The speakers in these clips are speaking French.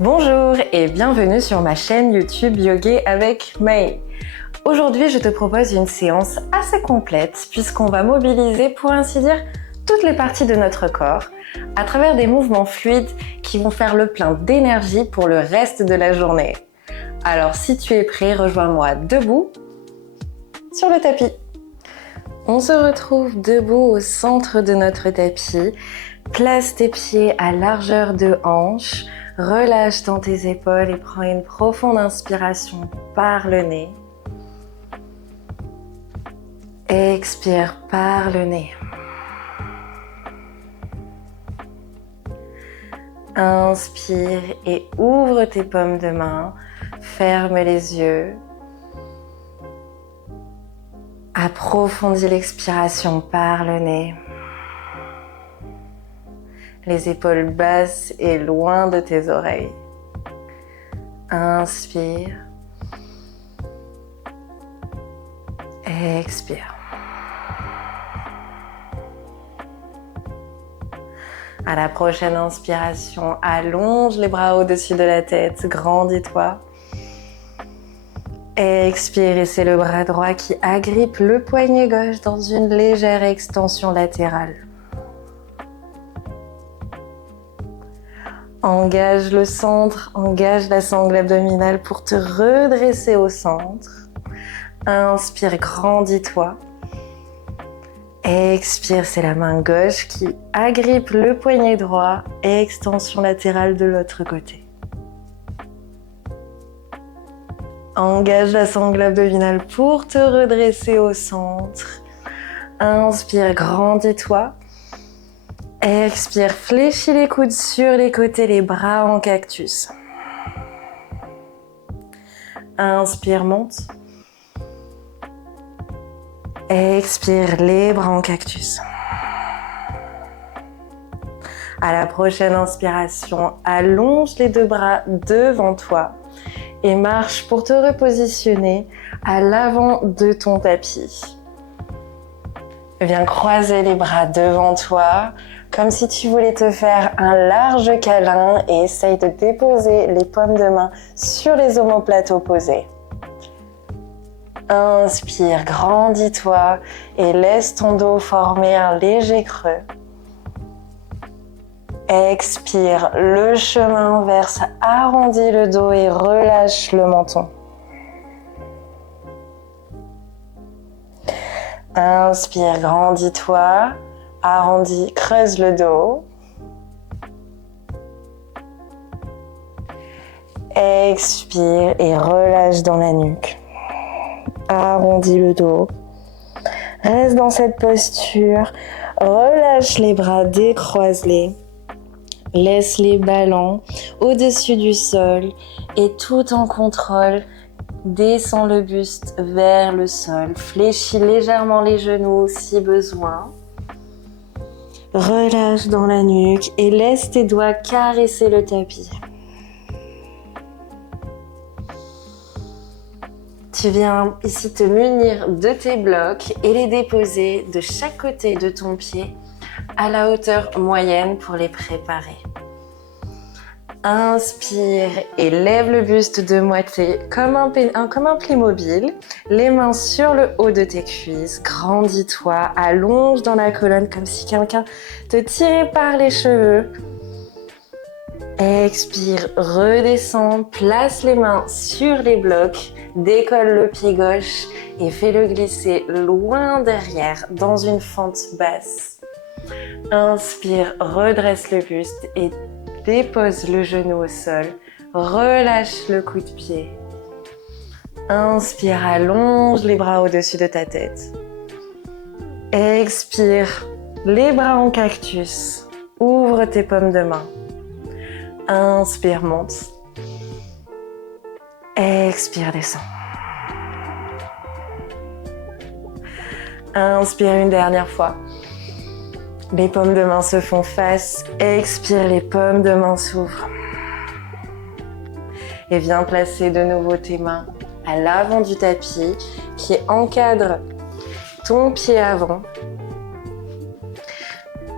Bonjour et bienvenue sur ma chaîne YouTube Yoga avec May. Aujourd'hui, je te propose une séance assez complète puisqu'on va mobiliser, pour ainsi dire, toutes les parties de notre corps à travers des mouvements fluides qui vont faire le plein d'énergie pour le reste de la journée. Alors si tu es prêt, rejoins-moi debout sur le tapis. On se retrouve debout au centre de notre tapis. Place tes pieds à largeur de hanche. Relâche dans tes épaules et prends une profonde inspiration par le nez. Expire par le nez. Inspire et ouvre tes paumes de main. Ferme les yeux. Approfondis l'expiration par le nez. Les épaules basses et loin de tes oreilles. Inspire. Expire. À la prochaine inspiration, allonge les bras au-dessus de la tête, grandis-toi. Expire et c'est le bras droit qui agrippe le poignet gauche dans une légère extension latérale. Engage le centre, engage la sangle abdominale pour te redresser au centre. Inspire, grandis-toi. Expire, c'est la main gauche qui agrippe le poignet droit, extension latérale de l'autre côté. Engage la sangle abdominale pour te redresser au centre. Inspire, grandis-toi. Expire, fléchis les coudes sur les côtés, les bras en cactus. Inspire, monte. Expire, les bras en cactus. À la prochaine inspiration, allonge les deux bras devant toi et marche pour te repositionner à l'avant de ton tapis. Viens croiser les bras devant toi, comme si tu voulais te faire un large câlin et essaye de déposer les paumes de main sur les omoplates opposées. Inspire, grandis-toi et laisse ton dos former un léger creux. Expire, le chemin inverse, arrondis le dos et relâche le menton. Inspire, grandis-toi, arrondis, creuse le dos. Expire et relâche dans la nuque. Arrondis le dos. Reste dans cette posture. Relâche les bras, décroise-les. Laisse-les ballants au-dessus du sol et tout en contrôle, descends le buste vers le sol. Fléchis légèrement les genoux si besoin. Relâche dans la nuque et laisse tes doigts caresser le tapis. Tu viens ici te munir de tes blocs et les déposer de chaque côté de ton pied à la hauteur moyenne pour les préparer. Inspire et lève le buste de moitié comme un Playmobil. Les mains sur le haut de tes cuisses. Grandis-toi, allonge dans la colonne comme si quelqu'un te tirait par les cheveux. Expire, redescends, place les mains sur les blocs, décolle le pied gauche et fais-le glisser loin derrière dans une fente basse. Inspire, redresse le buste et dépose le genou au sol. Relâche le coup de pied. Inspire, allonge les bras au-dessus de ta tête. Expire, les bras en cactus. Ouvre tes paumes de main. Inspire, monte. Expire, descends. Inspire une dernière fois. Les paumes de main se font face. Expire, les paumes de main s'ouvrent. Et viens placer de nouveau tes mains à l'avant du tapis qui encadre ton pied avant.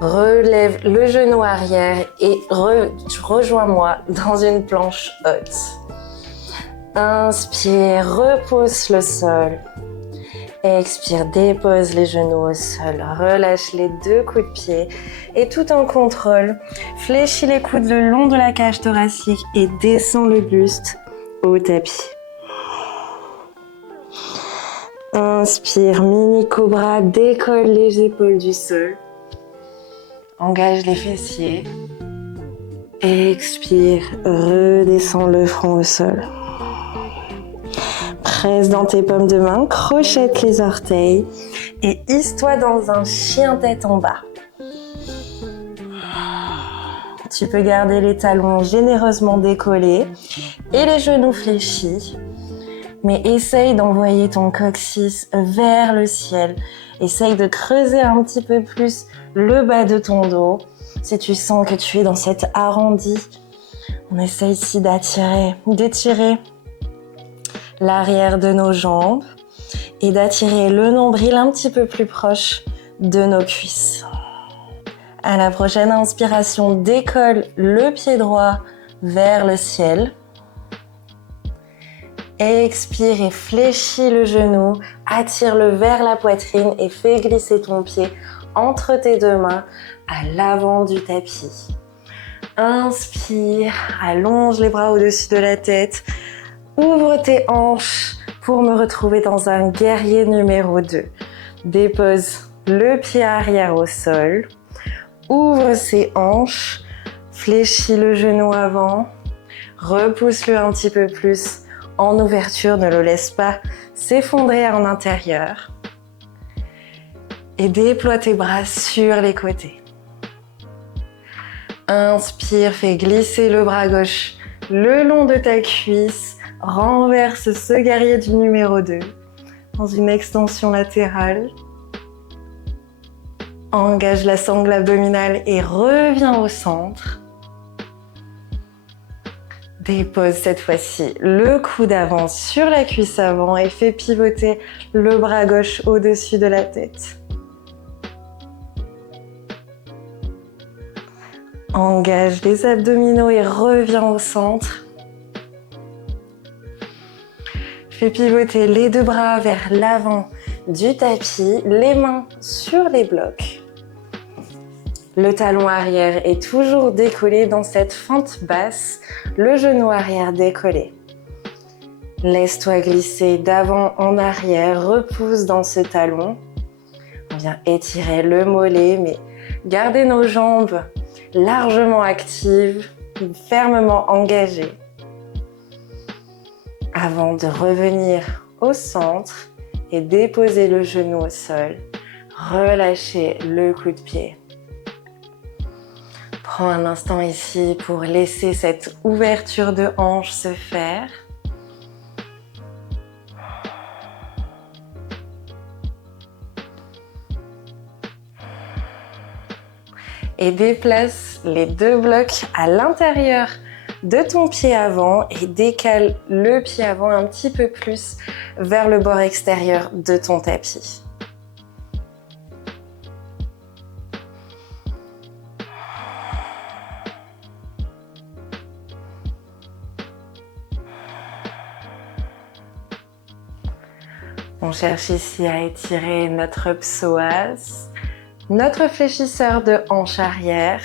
Relève le genou arrière et rejoins-moi dans une planche haute. Inspire, repousse le sol. Expire, dépose les genoux au sol. Relâche les deux coups de pied. Et tout en contrôle, fléchis les coudes le long de la cage thoracique et descends le buste au tapis. Inspire, mini cobra, décolle les épaules du sol. Engage les fessiers. Expire, redescends le front au sol. Presse dans tes paumes de main, crochette les orteils et hisse-toi dans un chien tête en bas. Tu peux garder les talons généreusement décollés et les genoux fléchis, mais essaye d'envoyer ton coccyx vers le ciel. Essaye de creuser un petit peu plus le bas de ton dos. Si tu sens que tu es dans cet arrondi, on essaye ici d'étirer l'arrière de nos jambes et d'attirer le nombril un petit peu plus proche de nos cuisses. À la prochaine inspiration, décolle le pied droit vers le ciel. Expire et fléchis le genou, attire-le vers la poitrine et fais glisser ton pied entre tes deux mains à l'avant du tapis. Inspire, allonge les bras au-dessus de la tête, ouvre tes hanches pour me retrouver dans un guerrier numéro 2. Dépose le pied arrière au sol, ouvre ses hanches, fléchis le genou avant, repousse-le un petit peu plus en ouverture, ne le laisse pas s'effondrer en intérieur. Et déploie tes bras sur les côtés. Inspire, fais glisser le bras gauche le long de ta cuisse. Renverse ce guerrier du numéro 2 dans une extension latérale. Engage la sangle abdominale et reviens au centre. Dépose cette fois-ci le coude avant sur la cuisse avant et fais pivoter le bras gauche au-dessus de la tête. Engage les abdominaux et reviens au centre. Fais pivoter les deux bras vers l'avant du tapis, les mains sur les blocs. Le talon arrière est toujours décollé dans cette fente basse, le genou arrière décollé. Laisse-toi glisser d'avant en arrière, repousse dans ce talon. On vient étirer le mollet, mais gardez nos jambes largement actives, fermement engagées. Avant de revenir au centre et déposer le genou au sol, relâchez le coup de pied. Prends un instant ici pour laisser cette ouverture de hanche se faire. Et déplace les deux blocs à l'intérieur de ton pied avant et décale le pied avant un petit peu plus vers le bord extérieur de ton tapis. On cherche ici à étirer notre psoas, notre fléchisseur de hanche arrière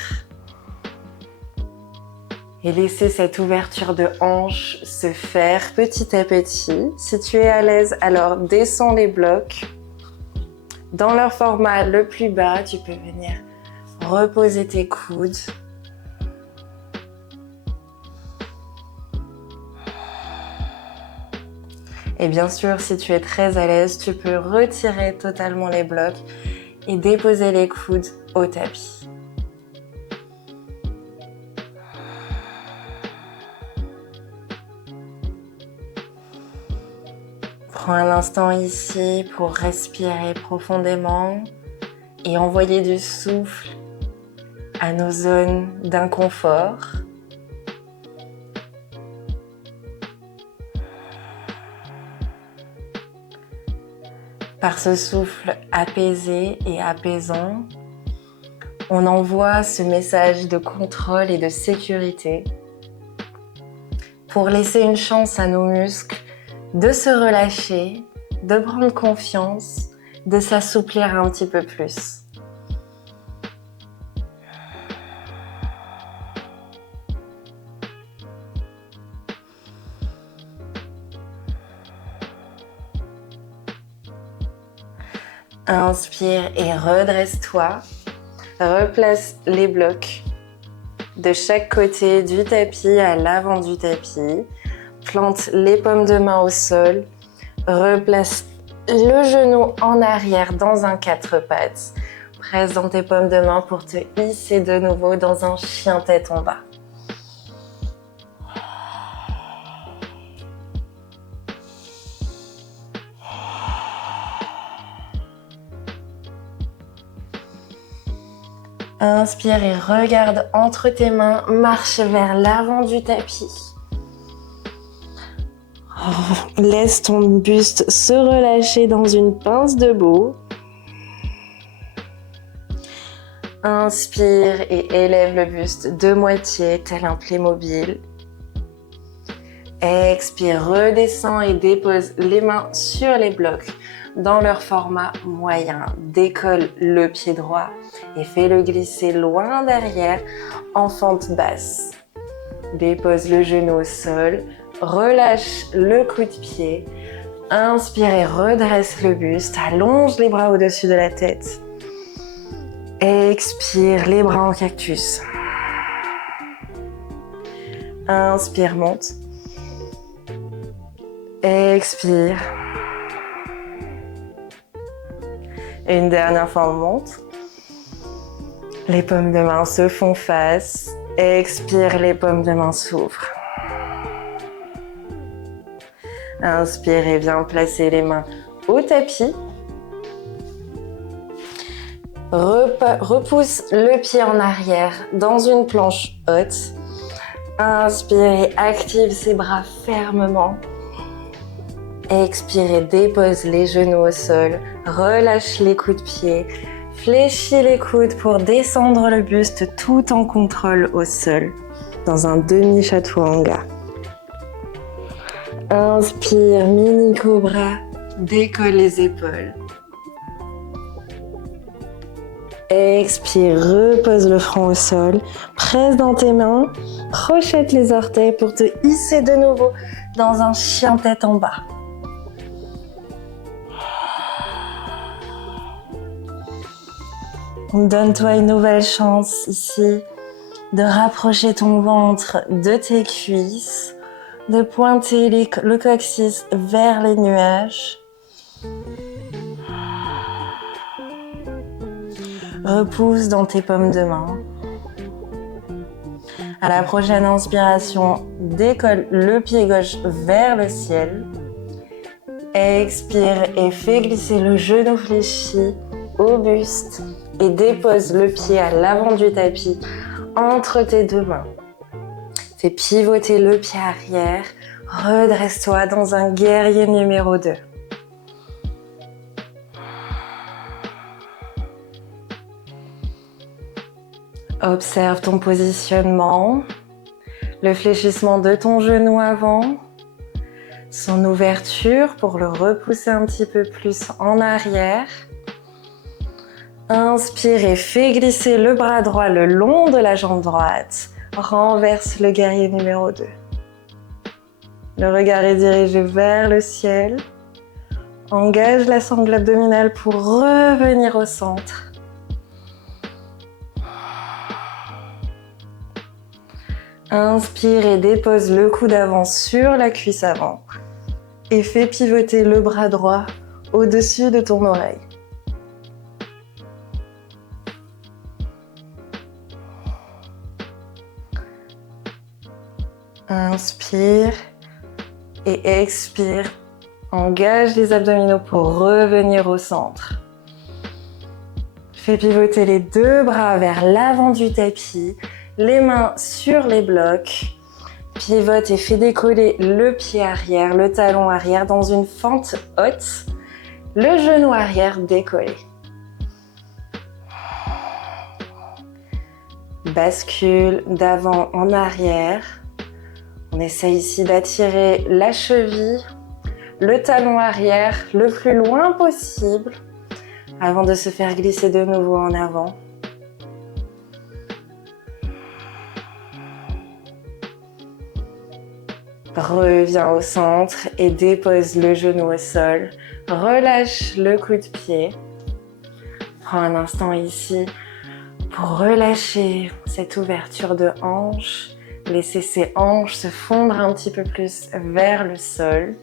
et laisser cette ouverture de hanche se faire petit à petit. Si tu es à l'aise, alors descends les blocs. Dans leur format le plus bas, tu peux venir reposer tes coudes. Et bien sûr, si tu es très à l'aise, tu peux retirer totalement les blocs et déposer les coudes au tapis. Prends un instant ici pour respirer profondément et envoyer du souffle à nos zones d'inconfort. Par ce souffle apaisé et apaisant, On envoie ce message de contrôle et de sécurité pour laisser une chance à nos muscles de se relâcher, de prendre confiance, de s'assouplir un petit peu plus. Inspire et redresse-toi. Replace les blocs de chaque côté du tapis à l'avant du tapis. Plante les paumes de main au sol. Replace le genou en arrière dans un quatre pattes. Presse dans tes paumes de main pour te hisser de nouveau dans un chien tête en bas. Inspire et regarde entre tes mains, marche vers l'avant du tapis. Laisse ton buste se relâcher dans une pince debout. Inspire et élève le buste de moitié, tel un Playmobil. Expire, redescends et dépose les mains sur les blocs dans leur format moyen. Décolle le pied droit et fais-le glisser loin derrière en fente basse. Dépose le genou au sol, relâche le coup de pied. Inspire et redresse le buste, allonge les bras au-dessus de la tête. Expire, les bras en cactus. Inspire, monte. Expire. Une dernière fois, on monte. Les paumes de main se font face. Expire, les paumes de main s'ouvrent. Inspire et viens placer les mains au tapis. Repousse le pied en arrière dans une planche haute. Inspire et active ses bras fermement. Expire et dépose les genoux au sol. Relâche les coups de pied. Fléchis les coudes pour descendre le buste tout en contrôle au sol, dans un demi-chaturanga. Inspire, mini cobra, décolle les épaules. Expire, repose le front au sol, presse dans tes mains, crochette les orteils pour te hisser de nouveau dans un chien tête en bas. Donne-toi une nouvelle chance ici de rapprocher ton ventre de tes cuisses, de pointer le coccyx vers les nuages. Repousse dans tes paumes de main. À la prochaine inspiration, décolle le pied gauche vers le ciel. Expire et fais glisser le genou fléchi au buste et dépose le pied à l'avant du tapis entre tes deux mains. Fais pivoter le pied arrière. Redresse-toi dans un guerrier numéro 2. Observe ton positionnement, le fléchissement de ton genou avant, son ouverture pour le repousser un petit peu plus en arrière. Inspire et fais glisser le bras droit le long de la jambe droite. Renverse le guerrier numéro 2. Le regard est dirigé vers le ciel. Engage la sangle abdominale pour revenir au centre. Inspire et dépose le coude avant sur la cuisse avant. Et fais pivoter le bras droit au-dessus de ton oreille. Inspire et expire. Engage les abdominaux pour revenir au centre. Fais pivoter les deux bras vers l'avant du tapis, les mains sur les blocs. Pivote et fais décoller le pied arrière, le talon arrière dans une fente haute, le genou arrière décollé. bascule d'avant en arrière. On essaie ici d'attirer la cheville, le talon arrière le plus loin possible avant de se faire glisser de nouveau en avant. Reviens au centre et dépose le genou au sol. Relâche le coup de pied. Prends un instant ici pour relâcher cette ouverture de hanche. Laisser ces hanches se fondre un petit peu plus vers le sol.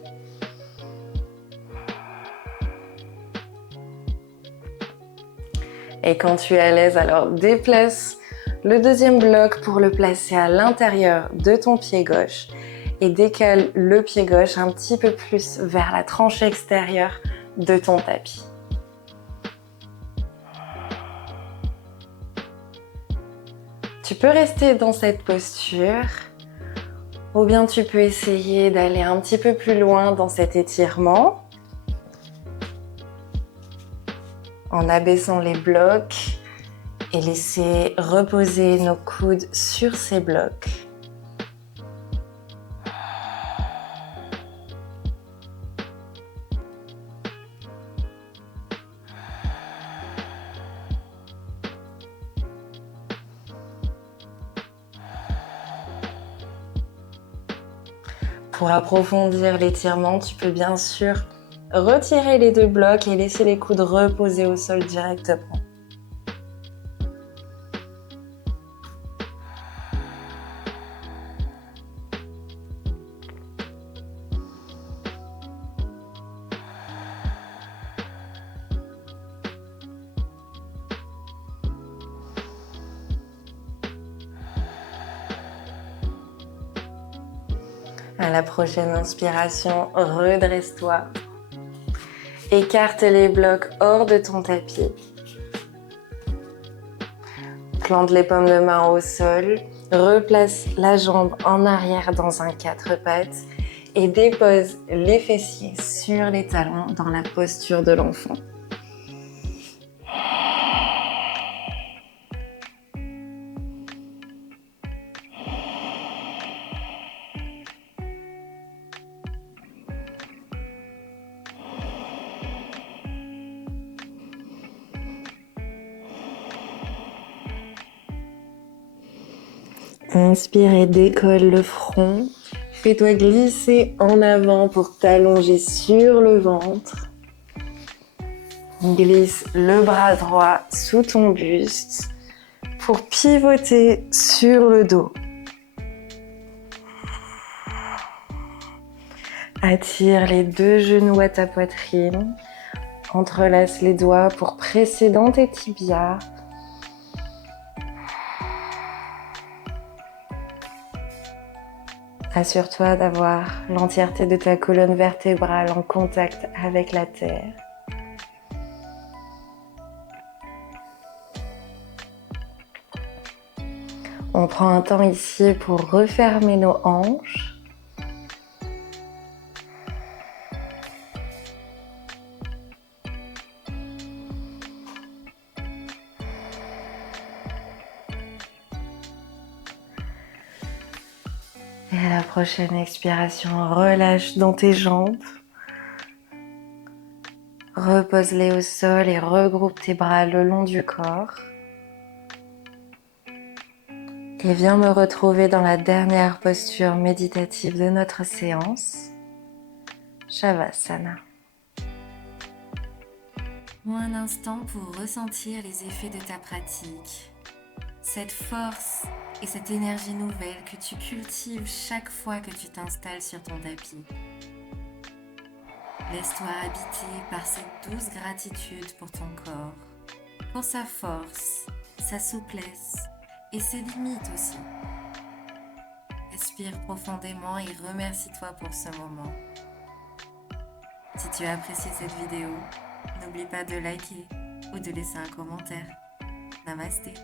Et quand tu es à l'aise, alors déplace le deuxième bloc pour le placer à l'intérieur de ton pied gauche et décale le pied gauche un petit peu plus vers la tranche extérieure de ton tapis. Tu peux rester dans cette posture ou bien tu peux essayer d'aller un petit peu plus loin dans cet étirement en abaissant les blocs et laisser reposer nos coudes sur ces blocs. Pour approfondir l'étirement, tu peux bien sûr retirer les deux blocs et laisser les coudes reposer au sol directement. À la prochaine inspiration, redresse-toi. Écarte les blocs hors de ton tapis. Plante les paumes de main au sol. Replace la jambe en arrière dans un 4 pattes et dépose les fessiers sur les talons dans la posture de l'enfant. Inspire et décolle le front. Fais-toi glisser en avant pour t'allonger sur le ventre. Glisse le bras droit sous ton buste pour pivoter sur le dos. Attire les deux genoux à ta poitrine. Entrelace les doigts pour presser dans tes tibias. Assure-toi d'avoir l'entièreté de ta colonne vertébrale en contact avec la terre. On prend un temps ici pour refermer nos hanches. Et à la prochaine expiration, relâche dans tes jambes. Repose-les au sol et regroupe tes bras le long du corps. Et viens me retrouver dans la dernière posture méditative de notre séance, Shavasana. Prends un instant pour ressentir les effets de ta pratique, cette force et cette énergie nouvelle que tu cultives chaque fois que tu t'installes sur ton tapis. Laisse-toi habiter par cette douce gratitude pour ton corps, pour sa force, sa souplesse et ses limites aussi. Respire profondément et remercie-toi pour ce moment. Si tu as apprécié cette vidéo, n'oublie pas de liker ou de laisser un commentaire. Namasté.